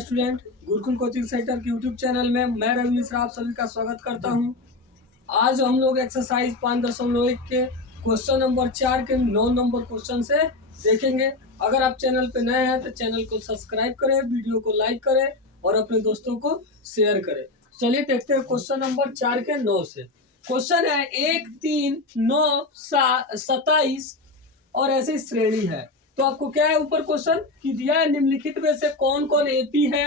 Student, Gurukul coaching centre के YouTube channel में मैं रवि मिश्रा आप सभी का स्वागत करता हूं। आज हम लोग एक्सरसाइज 5.1 के क्वेश्चन नंबर 4 के 9 नंबर क्वेश्चन से देखेंगे। अगर आप चैनल पे नए हैं तो चैनल को सब्सक्राइब करें, वीडियो को लाइक करें और अपने दोस्तों को शेयर करें। चलिए देखते हैं क्वेश्चन नंबर 4 के 9 से। क्वेश्चन है 1, 3, 9, 27 और ऐसी श्रेणी है। तो आपको क्या है ऊपर क्वेश्चन कि दिया है निम्नलिखित में से कौन कौन एपी है।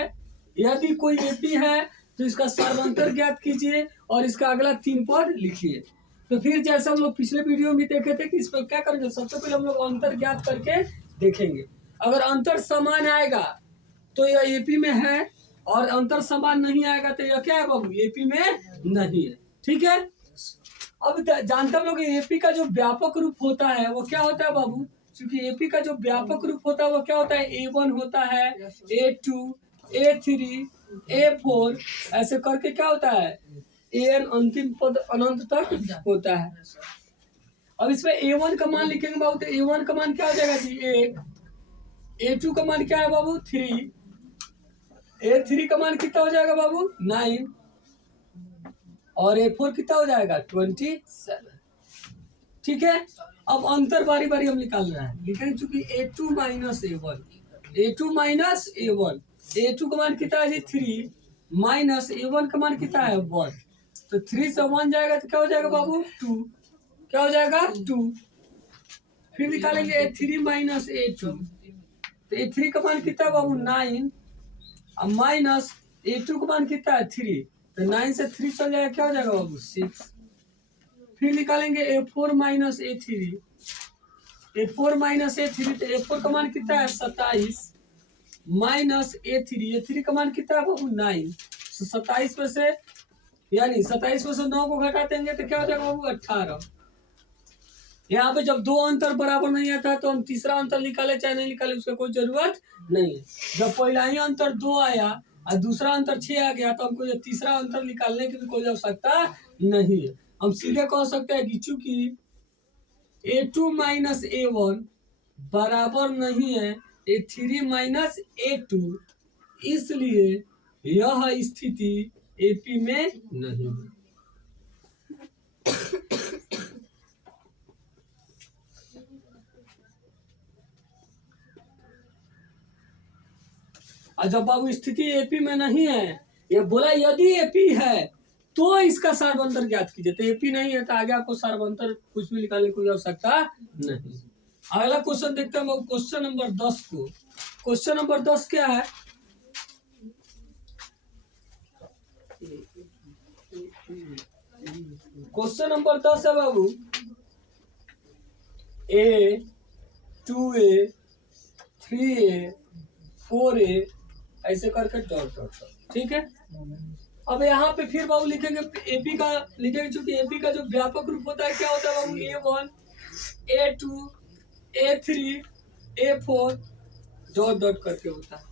यदि कोई एपी है तो इसका सर्वांतर ज्ञात कीजिए और इसका अगला 3 पद लिखिए। तो फिर जैसे हम लोग पिछले वीडियो में देखे थे कि इस पर क्या करेंगे, सबसे पहले हम लोग अंतर ज्ञात करके देखेंगे। अगर अंतर समान आएगा तो यह एपी में है और अंतर समान नहीं आएगा तो यह क्या है बाबू, एपी में नहीं है। ठीक है, अब जानते हम लोग एपी का जो व्यापक रूप होता है वो क्या होता है बाबू, क्योंकि एपी का जो व्यापक रूप होता है वो क्या होता है, A1 होता है, A2, A3, A4 ऐसे करके क्या होता है, AN अंतिम पद अनंत तक होता है। अब इसमें A1 का मान लिखेंगे बाबू तो A1 का मान क्या हो जाएगा जी 1, A2 का मान क्या है बाबू 3, A3 का मान कितना हो जाएगा बाबू 9 और A4 कितना हो जाएगा 27। ठीक है, अब अंतर बारी बारी हम निकाल रहे हैं, लिखेंगे चूंकि A2 minus A1, A2 minus A1, A2 का मान कितना है जी 3 माइनस A1 का मान कितना है 1, तो 3 से 1 जाएगा तो क्या हो जाएगा बाबू 2, क्या हो जाएगा 2। फिर निकालेंगे A3 माइनस A2, तो A3 का मान कितना है बाबू 9 और माइनस A2 का मान कितना है 3, तो 9 से 3 चल जाएगा, क्या हो जाएगा बाबू 6। फिर निकालेंगे A4 minus A3, A4 minus A3, तो A4 का मान कितना है 27 माइनस A3 का मान कितना है बाबू 9, तो 27 में से यानी 27 में से 9 को घटा देंगे तो क्या हो जाएगा बाबू 18। यहाँ पे जब दो अंतर बराबर नहीं आता तो हम तीसरा अंतर निकाले चाहे नहीं निकाले उसका कोई जरूरत नहीं है। जब पहला ही अंतर 2 आया और दूसरा अंतर 6 आ गया तो हमको तीसरा अंतर निकालने की भी कोई आवश्यकता नहीं है। हम सीधे कह सकते हैं कि चूंकि A2 माइनस A1 बराबर नहीं है A3 माइनस A2, इसलिए यह स्थिति एपी में नहीं है। और जब बाबू स्थिति एपी में नहीं है, ये बोला यदि एपी है तो इसका सार्वंतर ज्ञात कीजिए, तो एपी नहीं है तो आगे आपको सार्वंतर कुछ भी निकालने की कोई आवश्यकता नहीं। अगला क्वेश्चन देखते हैं क्वेश्चन नंबर 10 को। क्वेश्चन नंबर 10 क्या है, क्वेश्चन नंबर 10 है बाबू A, 2A, 3A, 4A ऐसे करके डॉट डॉट। ठीक है, अब यहाँ पे फिर बाबू लिखेंगे एपी का, लिखेंगे चूंकि एपी का जो व्यापक रूप होता है क्या होता है बाबू A1, A2, A3, A4 dot dot करके होता है।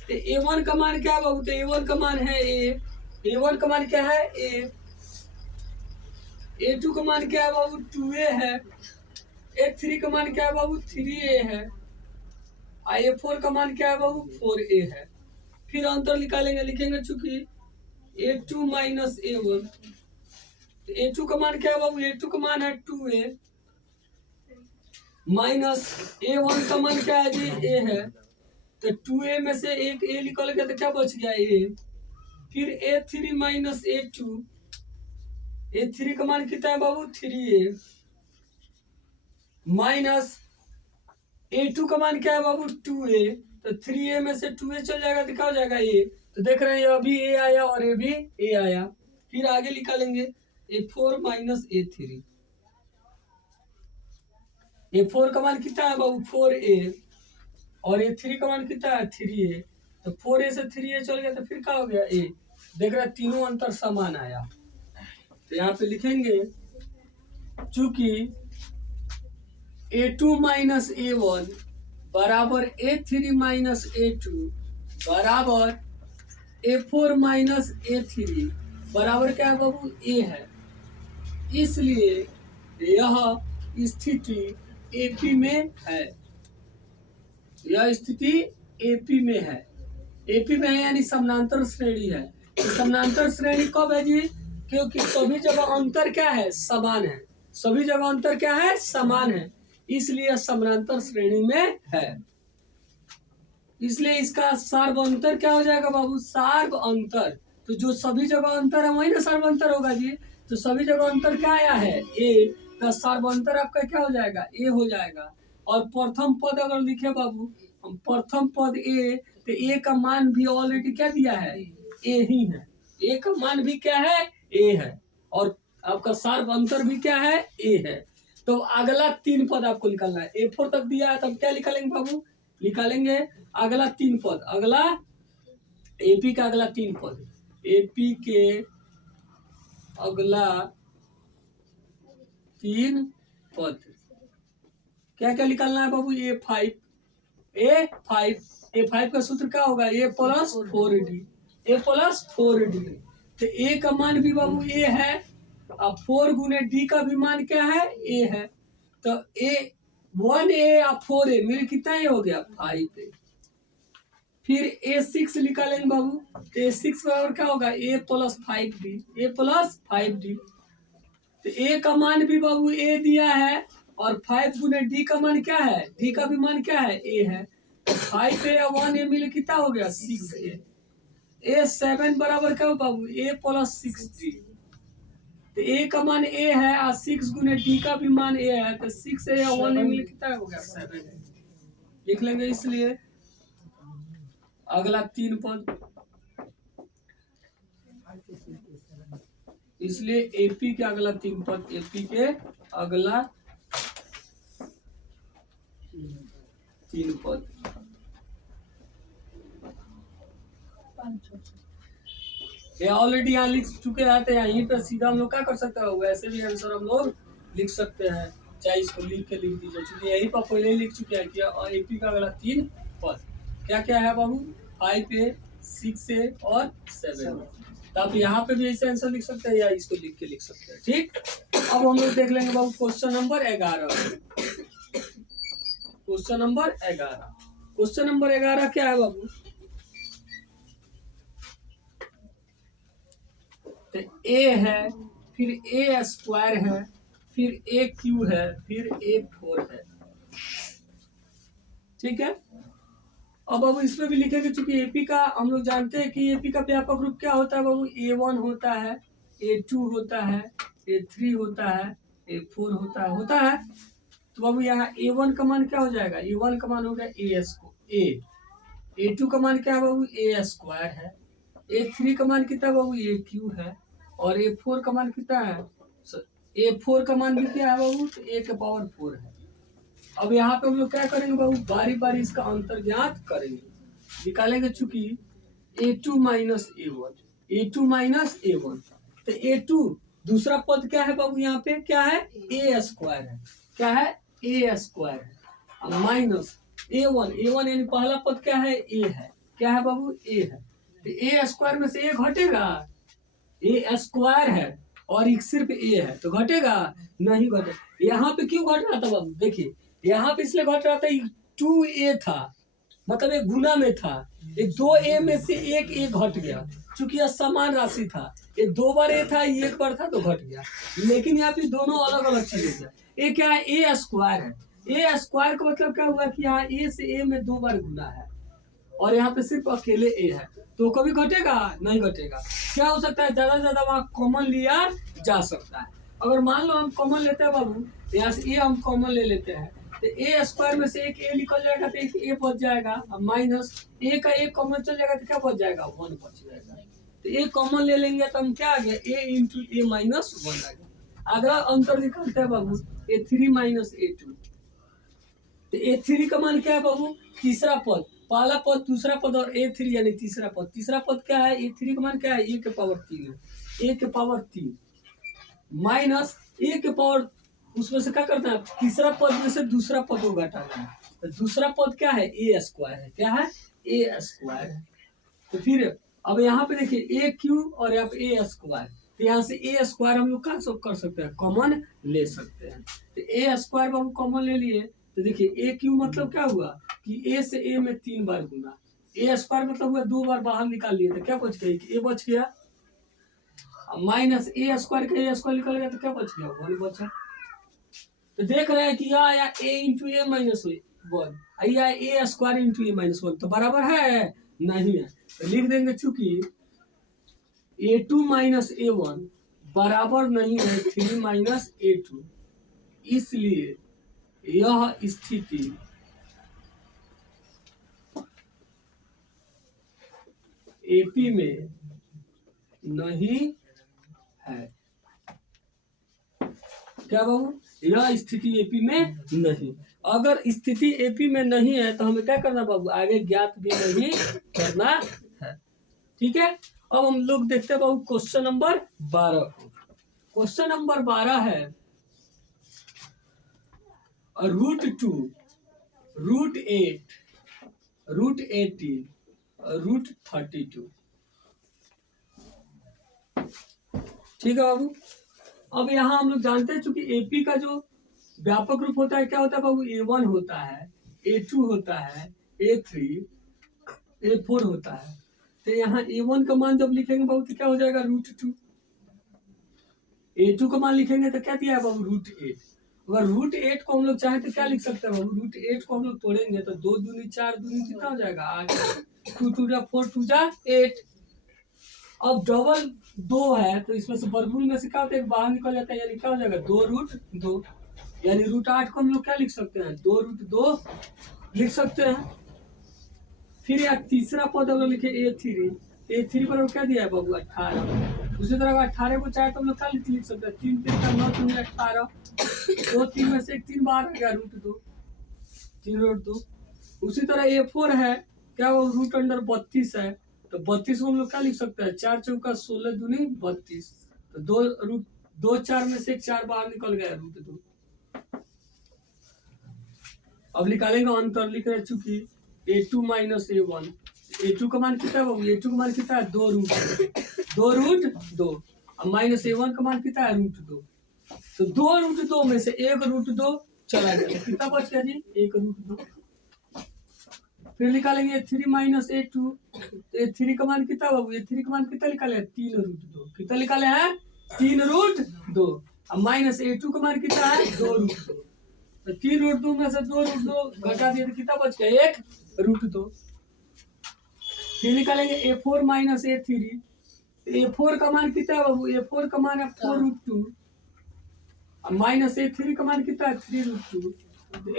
तो A1 का मान क्या है बाबू, तो A1 का मान है A, A1 का मान क्या है A, A2 का मान क्या है बाबू 2A है, A3 का मान क्या है बाबू 3A है, A4 का मान क्या है बाबू 4A है। फिर अंतर निकालेंगे, लिखेंगे चूंकि A2 माइनस A1, A2 का मान क्या है बाबू, A2 का मान है 2A माइनस A1 का मान क्या है जी A है, तो 2A में से एक A निकल गया तो क्या बच गया A। फिर A3 माइनस A2, A3 का मान कितना है बाबू 3A माइनस A2 का मान क्या है बाबू 2A, तो 3A में से 2A चल जाएगा तो क्या हो जाएगा A। तो देख रहे हैं अभी A आया और ये भी A आया। फिर आगे निकालेंगे A4 माइनस A3, A4 का मान कितना है बाबू 4A और A3 का मान कितना है 3A, तो 4A से 3A चल गया तो फिर क्या हो गया A। देख रहे हैं तीनों अंतर समान आया, तो यहाँ पे लिखेंगे चूंकि A2 माइनस A1 बराबर A3 माइनस A2 बराबर A4 माइनस A3 बराबर क्या है बाबू A है, इसलिए यह स्थिति एपी में है, यह स्थिति एपी में है। एपी में है यानी समानांतर श्रेणी है। तो समानांतर श्रेणी कब है जी? क्योंकि सभी जगह अंतर क्या है? समान है। सभी जगह अंतर क्या है? समान है, इसलिए समानांतर श्रेणी में है। इसलिए इसका सार्व अंतर क्या हो जाएगा बाबू? सार्व अंतर। तो जो सभी जगह अंतर है वही ना सार्व अंतर होगा जी। तो सभी जगह अंतर क्या आया है? ए। तो सार्व अंतर आपका क्या हो जाएगा? ए हो जाएगा। और प्रथम पद अगर लिखे बाबू, हम प्रथम पद ए, तो ए का मान भी ऑलरेडी क्या दिया है? ए ही है। ए का मान भी क्या है? ए है। और आपका सार्व अंतर भी क्या है? ए है। तो अगला 3 पद आपको निकालना है। A4 तक दिया है, तब क्या निकालेंगे बाबू? निकालेंगे अगला 3 पद। अगला एपी का अगला 3 पद, एपी के अगला 3 पद क्या क्या निकालना है बाबू? A5 का सूत्र क्या होगा? A plus 4D। A plus 4D। तो A का मान भी बाबू A है, अब 4 गुने D का भी मान क्या है? A है। तो A 1A और 4A मिल कितना ये हो गया? 5A। फिर A6 निकालेंगे बाबू, तो A6 बराबर क्या होगा? A plus 5D। A plus 5D। तो A का मान भी बाबू A दिया है, और 5 गुने D का मान क्या है? D का भी मान क्या है? A है। तो 5A और 1A मिले कितना हो गया? 6A। A7 बराबर क्या हो बाबू? A plus 6D। तो A का मान A है और 6 गुने D का भी मान A है, तो 6A और 1A मिले कितना हो गया? 7A। लिख लेंगे। इसलिए अगला 3 पद, इसलिए एपी के अगला 3 पद, एपी के अगला 3 पद ये ऑलरेडी यहाँ लिख चुके हैं। तो यहीं पर सीधा हम लोग क्या कर सकते हैं? वैसे भी आंसर हम लोग लिख सकते हैं, चाहे इसको लिख के लिख दीजिए, क्योंकि यहीं पर पहले ही लिख चुके हैं कि एपी का अगला 3 पद क्या क्या है बाबू? 5A, 6A और 7। तो आप यहाँ पे भी ऐसे आंसर लिख सकते हैं या इसको लिख के लिख सकते हैं। ठीक, अब हम लोग देख लेंगे बाबू question number 11। Question number 11, question number 11 क्या है बाबू? तो A है, फिर A स्क्वायर है, फिर AQ है, फिर A4 है। ठीक है। अब बाबू इसमें भी लिखेंगे, चूंकि एपी का हम लोग जानते हैं कि एपी का व्यापक रूप क्या होता है बाबू? A1 होता है, A2 होता है, A3 होता है, A4 होता है। तो बाबू यहाँ A1 का मान क्या हो जाएगा? A1 का मान हो गया A। A2 का मान क्या है बाबू? A स्क्वायर है। A3 का मान कितना बाबू? AQ है। और A4 का मान कितना है? A4 का मान भी क्या है बाबू? तो A के पावर 4 है। अब यहाँ पे हम लोग क्या करेंगे बाबू? बारी बारी इसका अंतर ज्ञात करेंगे, निकालेंगे। चूंकि A2 माइनस A1 तो A2 दूसरा पद क्या है बाबू? यहाँ पे क्या है? A स्क्वायर है। क्या है? A स्क्वायर है। माइनस A1 यानी पहला पद क्या है? A है। क्या है बाबू? A है। तो A स्क्वायर में से A घटेगा? A स्क्वायर है और एक सिर्फ A है, तो घटेगा? नहीं घटेगा। यहाँ पे क्यों घट रहा था बाबू? देखिए यहाँ पे इसलिए घट रहा था, 2A था, मतलब एक गुना में था। ये 2A में से एक A घट गया, चूंकि यह समान राशि था। ये 2 बार A था, ये 1 बार था, तो घट गया। लेकिन यहाँ पे दोनों अलग अलग चीजें हैं। ये क्या है? A स्क्वायर है। A स्क्वायर का मतलब क्या हुआ कि यहाँ A से A में 2 बार गुना है, और यहाँ पे सिर्फ अकेले A है, तो कभी घटेगा? नहीं घटेगा। क्या हो सकता है? ज्यादा से ज्यादा वहाँ कॉमन लिया जा सकता है। अगर मान लो हम कॉमन लेते हैं बाबू, यहाँ से A हम कॉमन ले लेते हैं, तो A स्क्वायर में से एक A निकल जाएगा, तो एक A बच जाएगा। अब माइनस A का एक कॉमन चल जाएगा, तो क्या बच जाएगा? 1 बच जाएगा। तो A कॉमन ले लेंगे तो हम क्या आ गया? A इंटू A माइनस 1 आ गया। अगला अंतर निकालते हैं बाबू, A3 माइनस A2। तो A3 का मान क्या है बाबू? तीसरा पद, पहला पद, दूसरा पद और A3 यानी तीसरा पद। तीसरा पद क्या है? A3 का मान क्या है? A के पावर 3 है। A के पावर 3 माइनस A के पावर, उसमें से क्या करना है? तीसरा पद में से दूसरा पद को घटाना है। तो दूसरा पद क्या है? A स्क्वायर है। क्या है? A स्क्वायर है। तो फिर अब यहाँ पे देखिए AQ और यहाँ पे A स्क्वायर, तो यहाँ से A स्क्वायर हम लोग क्या कर सकते हैं? कॉमन ले सकते हैं। तो A स्क्वायर हम कॉमन ले लिए, तो देखिए AQ मतलब क्या हुआ कि A से A में 3 बार गुना, ए स्क्वायर मतलब हुआ 2 बार बाहर निकाल लिए तो क्या बच गया, ए बच गया, माइनस ए स्क्वायर का ए स्क्वायर निकल गया तो क्या बच गया, 1 बचा। तो देख रहे हैं कि यह आया ए इंटू ए माइनस 1, आया ए स्क्वायर इंटू ए माइनस 1, तो बराबर है नहीं है, तो लिख देंगे चूंकि a2 माइनस a1 बराबर नहीं है 3 माइनस a2, इसलिए यह स्थिति एपी में नहीं है। क्या बाबू, यह स्थिति एपी में नहीं। अगर स्थिति एपी में नहीं है तो हमें क्या करना बाबू, आगे ज्ञात भी नहीं करना है। ठीक है, अब हम लोग देखते हैं बाबू क्वेश्चन नंबर 12। क्वेश्चन नंबर 12 है √2, √8, √18, √32। ठीक है बाबू, अब यहाँ हम लोग जानते हैं चूंकि एपी का जो व्यापक रूप होता है क्या होता है बाबू, A1 होता है, A2 होता है, A3, A4 होता है। तो यहाँ A1 का मान जब लिखेंगे बाबू तो क्या हो जाएगा √2, A2 का मान लिखेंगे तो क्या दिया है बाबू √8। अगर √8 को हम लोग चाहें तो क्या लिख सकते हैं बाबू, √8 को हम लोग तोड़ेंगे तो 2 दूनी 4 दूनी कितना हो जाएगा 8, 2 2 जा 4 2 जा 8। अब डबल 2 है तो इसमें से वर्गमूल में से क्या होता है, बाहर निकल जाता है, यानी क्या हो जाएगा 2√2, यानी √8 को हम लोग क्या लिख सकते हैं 2√2 लिख सकते हैं। फिर यार तीसरा पद हम लोग लिखे A3 पर क्या दिया है बाबू 18। उसी तरह 18 को चाहे तो हम लोग क्या लिख सकते हैं 3 3 का 9 3 18, 2 3 में से एक 3 बाहर आ गया √2, 3√2। उसी तरह A4 है क्या, वो √32 है, तो 32 को हम लोग क्या लिख सकते हैं 4 चौका 16 दूनी 32, तो 2 4 में से एक 4 बाहर निकल गया √2। अब निकालेंगे अंतर, लिख रहे चूंकि A2 माइनस A1, A2 का मान कितना है बाबू, A2 का मान कितना है 2√2, अब माइनस A1 का मान कितना है √2, तो 2√2 में से 1√2 चला गया, कितना बच गया जी 1√2। फिर निकालेंगे A3 माइनस A2, तो A3 का मान कितना बाबू, A3 का मान कितना निकाले 3√2, कितना निकाले हैं 3√2, अब माइनस A2 का मान कितना है 2√2, तो 3√2 में से 2√2 घटा दिए तो कितना बच गया 1√2। फिर निकालेंगे A4 माइनस A3, A4 का मान कितना है बाबू, A4 का मान है 4√2, अब माइनस A3 का मान कितना है 3√2, तो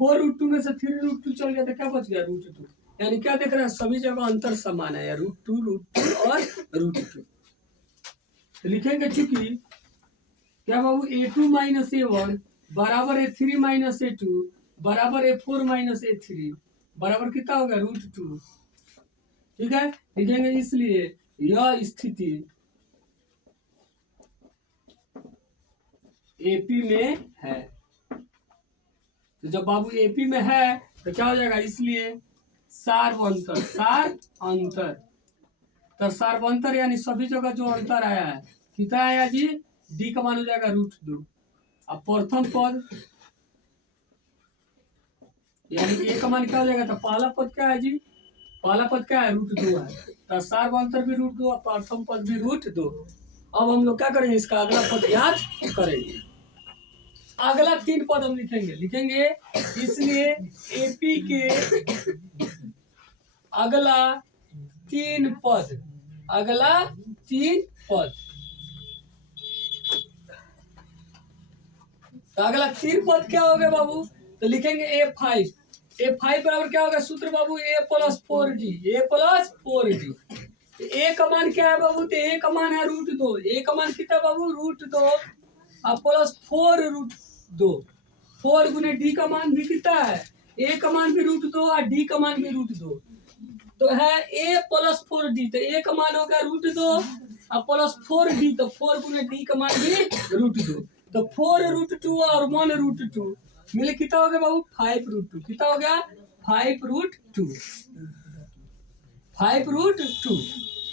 4√2 में से 3√2 चल गया तो क्या बच गया √2, यानी क्या देख रहे हैं सभी जगह अंतर समान है, √2 और √2। तो लिखेंगे चूंकि क्या बाबू A2 माइनस A1 बराबर A3 माइनस A2 बराबर A4 माइनस A3 बराबर कितना हो गया √2। ठीक है, लिखेंगे इसलिए यह स्थिति एपी में है। तो जब बाबू एपी में है तो क्या हो जाएगा, इसलिए सार्वंतर यानी सभी जगह जो अंतर आया है कितना आया जी, डी का मान हो जाएगा √2। अब प्रथम पद यानी ए का मान क्या हो जाएगा, तो पहला पद क्या है जी, पहला पद क्या है √2 है, तो सार्वंतर भी √2 और प्रथम पद भी √2। अब हम लोग क्या करेंगे, इसका अगला पद याद करेंगे। अगला 3 पद हम लिखेंगे इसलिए एपी के अगला 3 पद, तो अगला 3 पद क्या हो गया बाबू, तो लिखेंगे A5 बराबर क्या होगा सूत्र बाबू, A + 4D, ए का मान क्या है बाबू, तो ए का मान है √2, ए का मान कितना बाबू √2 अब प्लस 4√2, 4 गुने डी का मान भी कितना है, ए का मान भी √2 और डी का मान भी √2, तो है A + 4D, तो ए का मान हो गया √2 और प्लस 4D, तो 4 गुने डी का मान भी √2, तो 4√2 और 1√2 मिले कितना हो गया बाबू 5√2, कितना हो गया 5√2।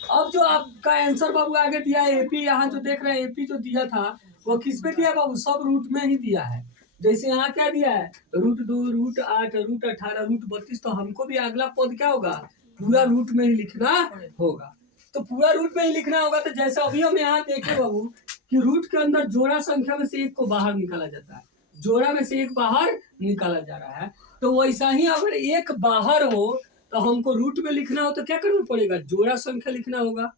अब जो आपका आंसर बाबू आगे दिया है एपी, यहाँ जो देख रहे हैं एपी जो दिया था वो किस पे दिया बाबू, सब रूट में ही दिया है। जैसे यहाँ क्या दिया है, √2, √8, √18, √32, तो हमको भी अगला पद क्या होगा, पूरा रूट में ही लिखना होगा। तो पूरा रूट में ही लिखना होगा। तो जैसे अभी हम यहाँ देखे बाबू कि रूट के अंदर जोड़ा संख्या में से एक को बाहर निकाला जाता है, जोड़ा में से एक बाहर निकाला जा रहा है। तो वैसा ही अगर एक बाहर हो तो हमको रूट में लिखना हो तो क्या करना पड़ेगा, जोड़ा संख्या लिखना होगा।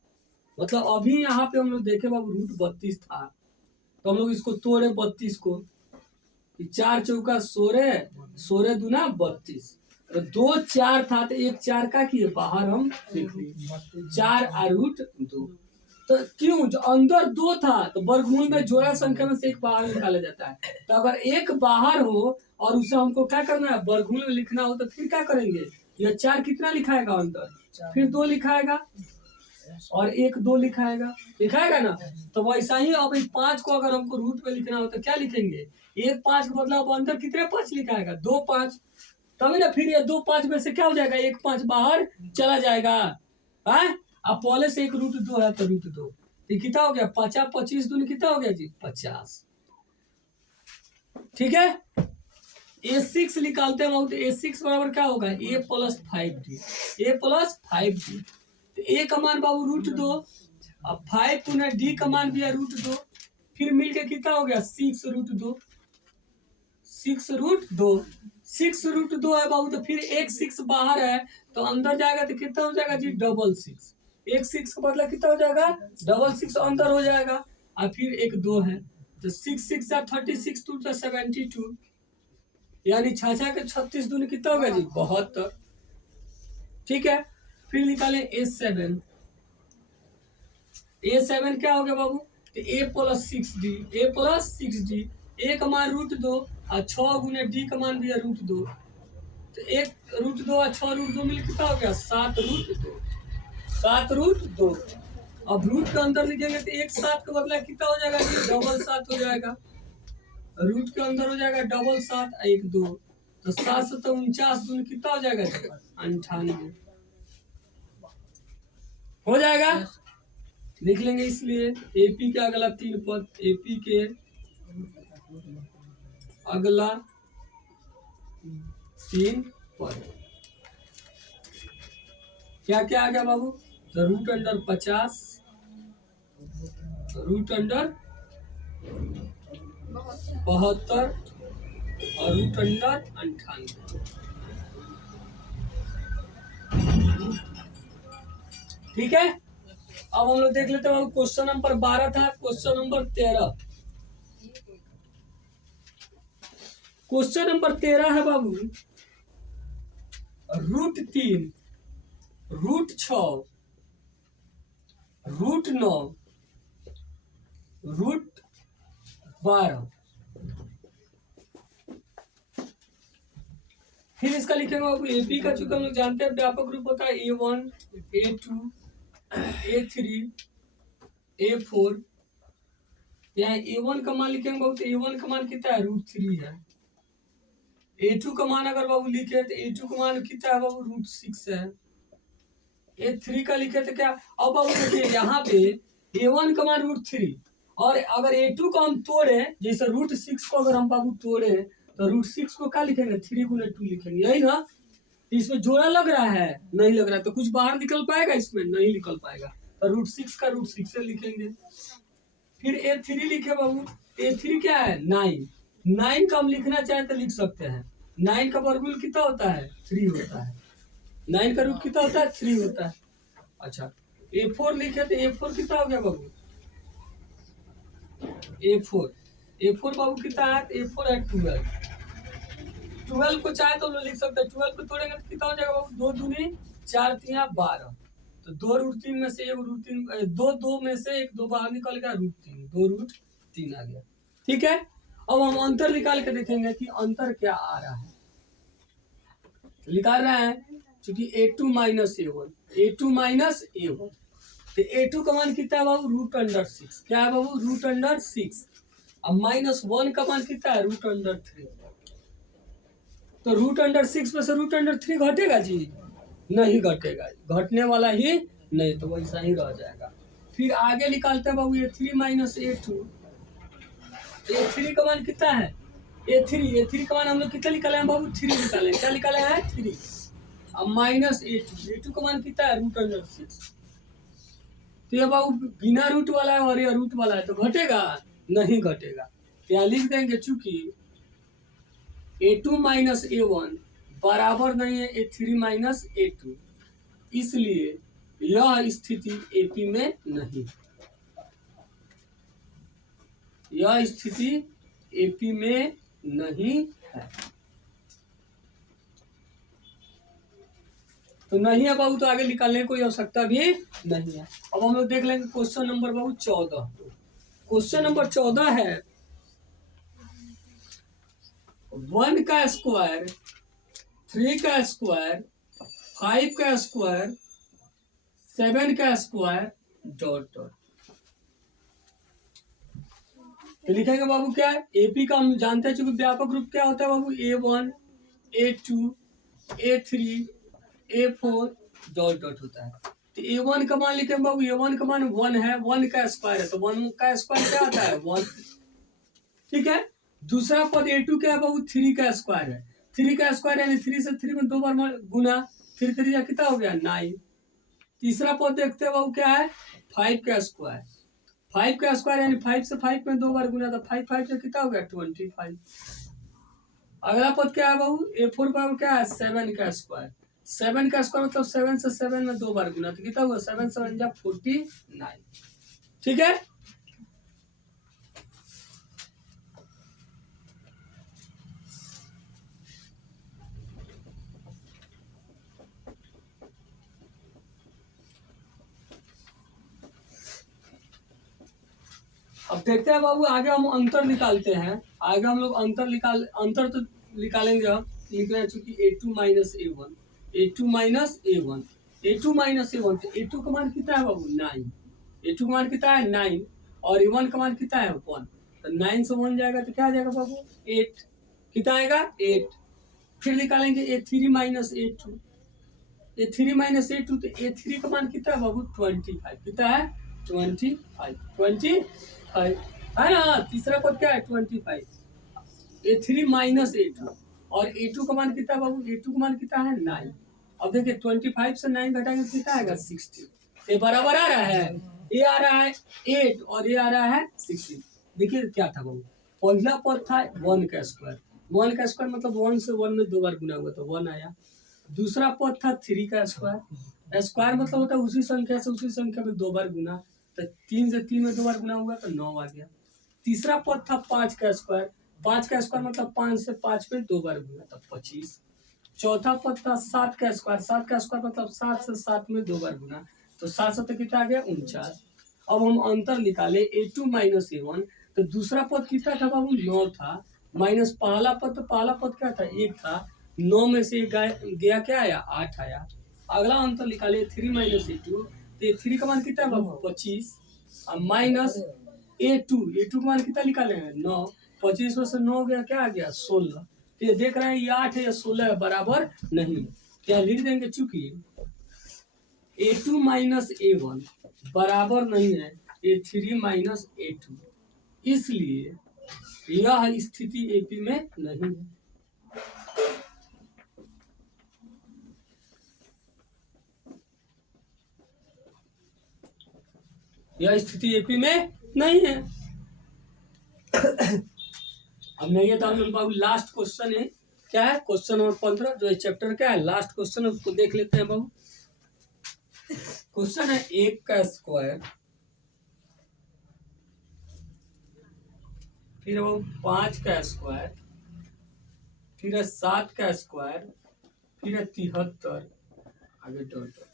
मतलब अभी यहाँ पे हम लोग देखे बाबू √32 था, तो हम लोग इसको तोड़े 32 को, कि 4 चौका 16, 16 दूना 32, तो 2 4 था तो एक 4 का किए बाहर हम लिख लिए 4 और √2। तो क्यों, जो अंदर 2 था तो वर्गमूल में जोड़ा संख्या में से एक बाहर निकाला जाता है। तो अगर एक बाहर हो और उसे हमको क्या करना है, वर्गमूल में लिखना हो, तो फिर क्या करेंगे, यह 4 कितना लिखाएगा अंदर, फिर 2 लिखाएगा और 1 2 लिखाएगा ना। तो वैसा ही अब 5 को अगर हमको रूट में लिखना हो तो क्या लिखेंगे, 1 5 का मतलब अंदर कितने 5 लिखाएगा, 2 5, तभी ना। फिर ये 2 5 में से क्या हो जाएगा, 1 5 बाहर चला जाएगा। है अब पहले से एक √2 है तो √2, तो कितना हो गया 50 25 दूनी कितना हो गया जी 50। ठीक है, A6 निकालते हैं बहुत। A6 बराबर क्या होगा, A + 5D, A + 5D। तो A का मान बाबू √2, अब 5 पुनः D का मान भी है √2, फिर मिलके कितना हो गया 6 √2, 6 √2, 6 √2 है बाबू। तो फिर एक 6 बाहर है तो अंदर जाएगा तो कितना हो जाएगा जी 6 एक 6 का बदला कितना हो जाएगा 6 अंदर हो जाएगा, और फिर एक 2 है तो 6 6 36, 2 72, यानी 6 के 36 दूनी कितना होगा जी 72। ठीक है, फिर निकालें A7, A7 क्या हो गया बाबू, तो A + 6D, A + 6D, A का मान √2 और 6 गुने D का मान भी है √2, तो 1 √2 और 6 √2 मिल कितना हो गया 7 √2, 7 √2। अब रूट के अंदर लिखेंगे तो 1 7 का बदला कितना हो जाएगा जी 7 हो जाएगा, रूट के अंदर हो जाएगा 7 1 2, तो 7 7 49 दूनी कितना हो जाएगा 98 हो जाएगा। लिख लेंगे, इसलिए एपी के अगला 3 पद, एपी के अगला 3 पद क्या क्या आ गया बाबू, तो √50, √72 और √98। ठीक है, अब हम लोग देख लेते हैं क्वेश्चन नंबर 12 था, क्वेश्चन नंबर 13। क्वेश्चन नंबर 13 है बाबू, √3, √6, √9, √12। फिर इसका लिखेंगे बाबू एपी का, चूंकि हम लोग जानते हैं व्यापक रूप होता है A1 A2 A3 A4। यहाँ A1 का मान लिखेंगे बाबू, तो A1 का मान कितना है √3 है। A2 का मान अगर बाबू लिखे तो A2 का मान कितना है बाबू √6 है। A3 का लिखे तो क्या, अब बाबू देखिए यहाँ पे A1 का मान √3, और अगर A2 को हम तोड़े, जैसे √6 को अगर हम बाबू तोड़े तो √6 को क्या लिखेंगे 3 गुने 2 लिखेंगे, यही ना। इसमें जोड़ा लग रहा है, नहीं लग रहा है, तो कुछ बाहर निकल पाएगा, इसमें नहीं निकल पाएगा, तो √6 का √6 से लिखेंगे। फिर A3 लिखे बाबू, A3 क्या है 9, 9 का हम लिखना चाहे तो लिख सकते हैं। 9 का वर्गमूल कितना होता है 3 होता है, 9 का रूट कितना होता है 3 होता है। अच्छा, A4 लिखे तो A4 कितना हो गया बाबू, A4 बाबू कितना है, A4 है 12। 12 को चाहे तो हम लोग लिख सकते हैं, 12 को तोड़ेंगे तो कितना हो जाएगा बाबू 2 दूनी 4 3 12, तो 2 √3 में से 1 √3, 2 2 में से 1 2 बाहर निकल गया √3, 2 √3 आ गया। ठीक है, अब हम अंतर निकाल के देखेंगे कि अंतर क्या आ रहा है। निकाल रहे हैं, चूंकि A2 - A1, A2 - A1, तो A2 का मान कितना है बाबू √6, क्या है बाबू √6। अब -1 का मान कितना है √3, तो √6 में से √3 घटेगा जी, नहीं घटेगा, घटने वाला ही नहीं, तो वैसा ही रह जाएगा। फिर आगे निकालते हैं बाबू A3 - A2, A3 का मान कितना है ए थ्री का मान हम लोग कितना निकाले हैं बाबू? 3 निकाले। क्या निकाले हैं? 3। अब माइनस ए टू का मान कितना है? √6। तो ये बाबू बिना रूट वाला है और ये रूट वाला है, तो घटेगा? नहीं घटेगा। तो यहाँ लिख देंगे चूंकि A2 माइनस A1 बराबर नहीं है A3 माइनस A2, इसलिए यह स्थिति एपी में नहीं। यह स्थिति एपी में नहीं है। तो नहीं है बाबू, तो आगे निकालने की कोई आवश्यकता भी नहीं है। अब हम लोग देख लेंगे क्वेश्चन नंबर बाबू 14। क्वेश्चन नंबर 14 है 1 का स्क्वायर, 3 का स्क्वायर, 5 का स्क्वायर, 7 का स्क्वायर डॉट डॉट। तो लिखेंगे बाबू क्या है? एपी का हम जानते हैं, चूंकि व्यापक रूप क्या होता है बाबू? A1, A2, A3, A4 dot dot होता है। तो A1 का मान लिखेंगे बाबू, A1 का मान 1 है, 1 का स्क्वायर है, तो 1 का स्क्वायर क्या आता है? 1। ठीक है। दूसरा पद A2 क्या है बाबू? 3 का स्क्वायर है। 3 का स्क्वायर यानी 3 से 3 में 2 बार गुना, 3 3 या कितना हो गया? 9। तीसरा पद देखते हैं बाबू क्या है? 5 का स्क्वायर। 5 का स्क्वायर यानी 5 से 5 में 2 बार गुना, तो 5 5 से कितना हो गया? 25। अगला पद क्या है बाबू? A4 पर क्या है? 7 का स्क्वायर। 7 का स्क्वायर मतलब 7 से 7 में 2 बार गुना, तो कितना हुआ? 7 7 जा 49। ठीक है। अब देखते हैं बाबू, आगे हम अंतर निकालते हैं। आगे हम लोग अंतर तो निकालेंगे। हम लिख रहे हैं चूंकि A2 minus A1, A2 minus A1, A2 minus A1, तो A2 का मान कितना है बाबू? 9। A2 का मान कितना है? 9। और A1 का मान कितना है? 1। तो 9 से 1 जाएगा तो क्या आ जाएगा बाबू? 8। कितना आएगा? 8। फिर निकालेंगे A3 minus A2, A3 minus A2, तो A3 का मान कितना है बाबू? 25। कितना है? 25 है ना। तीसरा पद क्या है? 25। A3 माइनस A2, और A2 का मान कितना है बाबू? A2 का मान कितना है? 9। अब देखिए 25 से 9 घटाएंगे तो कितना आएगा? 16। ये बराबर आ रहा है। ये आ रहा है 8 और ये आ रहा है 16। देखिए क्या था बाबू? पहला पद था 1 का स्क्वायर। 1 का स्क्वायर मतलब 1 से 1 में 2 बार गुना हुआ, तो 1 आया। दूसरा पद था 3 का स्क्वायर। स्क्वायर मतलब होता है उसी संख्या से उसी संख्या में 2 बार गुना, तो 3 से 3 में 2 बार गुना हुआ तो 9 आ गया। तीसरा पद था 5 का स्क्वायर। 5 का स्क्वायर मतलब 5 से 5 में 2 बार गुना, तो 25। चौथा पद था 7 का स्क्वायर। 7 का स्क्वायर मतलब 7 से 7 में 2 बार गुना, तो 7 से कितना आ गया? 49। अब हम अंतर निकाले A2 माइनस A1, तो दूसरा पद कितना था बाबू? 9 था, माइनस पहला पद, तो पहला पद क्या था? 1 था। 9 में से गया क्या आया? 8 आया। अगला अंतर निकाले 3 माइनस A2, तो A3 का मान कितना है बाबू? 25। माइनस A2 का मान कितना निकाले हैं? 9। 25 में से 9 गया, क्या आ गया? 16। तो ये देख रहे हैं ये 8 है या 16 है, बराबर नहीं। क्या लिख देंगे? चूंकि A2 माइनस A1 बराबर नहीं है A3 माइनस A2, इसलिए यह स्थिति एपी में नहीं है। यह स्थिति एपी में नहीं है। अब नहीं है तो हम लोग बाबू लास्ट क्वेश्चन है। क्या है? क्वेश्चन नंबर 15, जो चैप्टर क्या है, लास्ट क्वेश्चन है, उसको देख लेते हैं बाबू। क्वेश्चन है 1 का स्क्वायर, फिर वो 5 का स्क्वायर, फिर है 7 का स्क्वायर, फिर है 73, आगे डॉट।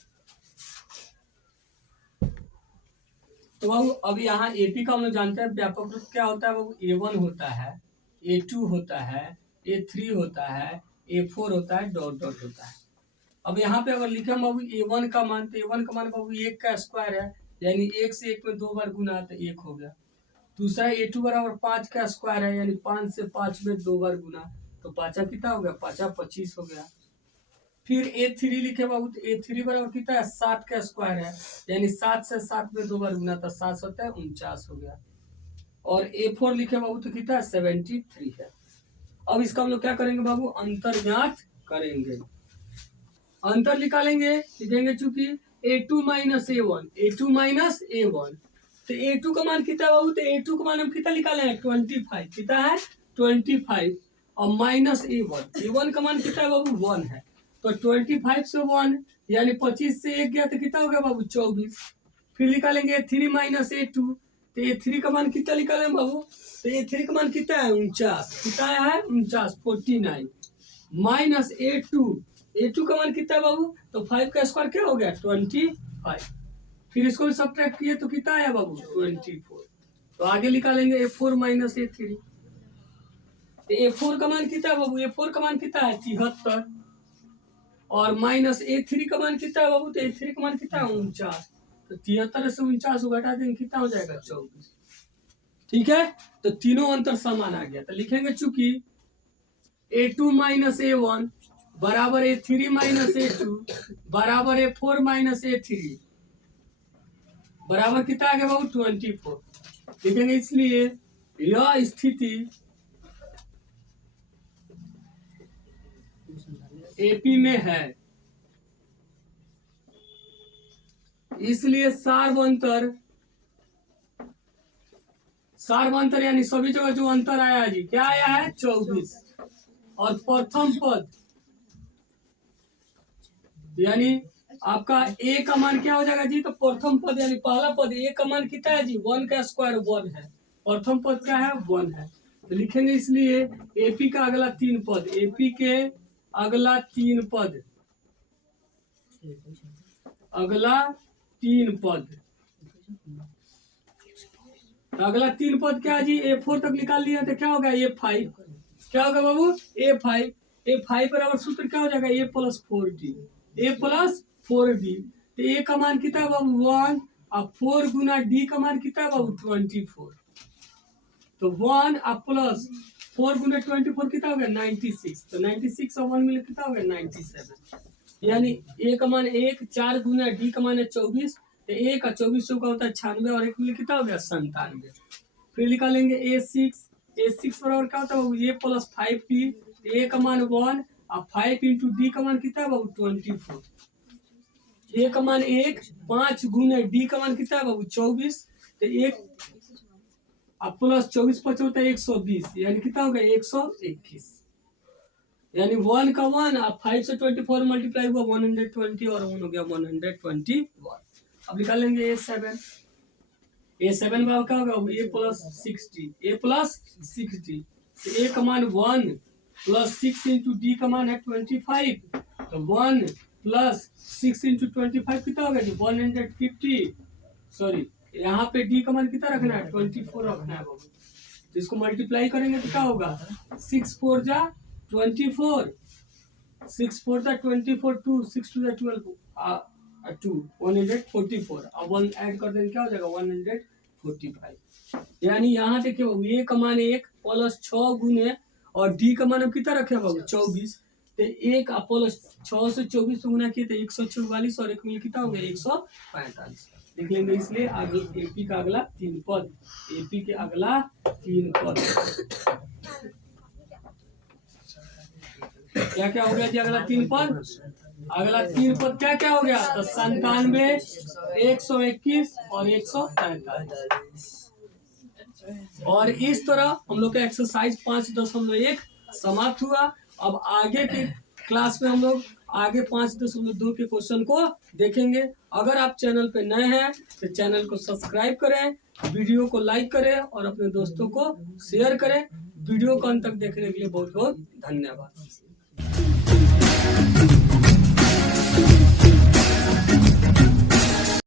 तो बाबू अब यहाँ एपी का हम लोग जानते हैं व्यापक रूप क्या होता है बाबू? A1 होता है, A2 होता है, A3 होता है, A4 होता है, डॉट डॉट होता है। अब यहाँ पे अगर लिखे बाबू A1 का मान, तो A1 का मान बाबू 1 का स्क्वायर है, यानी 1 से 1 में 2 बार गुना, तो 1 हो गया। दूसरा A2 बराबर 5 का स्क्वायर है, यानी 5 से 5 में 2 बार गुना, तो 5 कितना हो गया? 5 25 हो गया। फिर A3 लिखे बाबू, तो A3 बराबर कितना है? 7 का स्क्वायर है, यानी 7 से 7 में 2 बार गुना, तो 7 7 49 हो गया। और A4 लिखे बाबू तो कितना है? 73 है। अब इसका हम लोग क्या करेंगे बाबू, अंतर ज्ञात करेंगे। अंतर निकालेंगे, लिखेंगे चूंकि a2 माइनस a1 तो a2 का मान कितना बाबू, तो a2 का मान हम कितना निकाले हैं 25, कितना है 25 और माइनस a1 का मान कितना है बाबू 1 है। तो 25 से 1 यानी 25 से 1 गया तो कितना हो गया बाबू 24। फिर निकालेंगे a3 माइनस a2 तो a3 का मान कितना निकालेंगे बाबू, तो a3 का मान कितना है 49, कितना है 49 49 माइनस a2 का मान कितना है बाबू, तो 5 का स्क्वायर क्या हो गया 25। फिर इसको सब्ट्रैक्ट किए तो कितना आया बाबू 24। तो आगे निकालेंगे a4 माइनस a3 तो a4 का मान कितना है बाबू, a4 का मान कितना है 73 और माइनस a3 का मान कितना है बाबू, तो a3 का मान कितना है 49। तो 73 से 49 को घटा देंगे कितना हो जाएगा 24। ठीक है, तो तीनों अंतर समान आ गया। तो लिखेंगे चूंकि a2 माइनस a1 बराबर a3 माइनस a2 बराबर a4 माइनस a3 बराबर कितना आ गया बाबू 24 लिखेंगे। इसलिए यह स्थिति एपी में है, इसलिए सार्वंतर यानी सभी जगह जो अंतर आया जी क्या आया है 24 और प्रथम पद यानी आपका a का मान क्या हो जाएगा जी, तो प्रथम पद यानी पहला पद a का मान कितना है जी 1 का स्क्वायर 1 है, प्रथम पद क्या है 1 है। तो लिखेंगे इसलिए एपी का अगला 3 पद, एपी के अगला 3 पद अगला 3 पद क्या है जी a4 तक निकाल लिया तो क्या होगा a5, क्या होगा बाबू a5 बराबर सूत्र क्या हो जाएगा a प्लस 4d तो a का मान कितना है बाबू 1 और 4 गुना d का मान कितना है बाबू 24 तो 1 और प्लस 4 गुना 24 कितना हो गया 96 तो 96 और 1 मिले कितना हो गया 97 यानी a का मान 1 4 गुना d का मान है 24 तो 1 का 24 का होता है 96 और 1 मिले कितना हो गया 97। फिर निकालेंगे a6 बराबर क्या होता है बाबू a प्लस 5d a का मान 1 और 5 इंटू d का मान कितना है बाबू 24 a का मान 1 5 गुना d का मान कितना है बाबू 24 तो 1 अब प्लस 24 5 होता है 120 यानी कितना हो गया 121 यानी 1 का 1 और 5 से 24 मल्टीप्लाई हुआ 120 और 1 हो गया 121। अब निकाल लेंगे a7 बराबर क्या होगा a प्लस 60 तो a का मान 1 प्लस 6 इंटू डी का मान है 25 तो 1 प्लस 6 इंटू 25 कितना होगा जी 150 सॉरी यहाँ पे डी का मान कितना रखना है 24 रखना है बाबू। तो इसको मल्टीप्लाई करेंगे तो क्या होगा 6 4 जा 24 6 4 जा 24 2 6 2 जा 12 2 144 अब 1 ऐड कर देंगे क्या हो जाएगा 145 यानी यहाँ देखिए बाबू ए का मान 1 प्लस 6 गुने और डी का मान अब कितना रखे बाबू 24 तो 1 प्लस 6 से 24 गुना किए तो 144 और 1 मिल कितना हो गया 145 लिख लेंगे। इसलिए आगे एपी का अगला 3 पद एपी के अगला 3 पद क्या क्या हो गया जी अगला 3 पद क्या हो गया तो 97 121 और 143 और इस तरह हम लोग का एक्सरसाइज 5.1 समाप्त हुआ। अब आगे के क्लास में हम लोग आगे 5.2 के क्वेश्चन को देखेंगे। अगर आप चैनल पे नए हैं तो चैनल को सब्सक्राइब करें, वीडियो को लाइक करें और अपने दोस्तों को शेयर करें। वीडियो को अंत तक देखने के लिए बहुत बहुत धन्यवाद।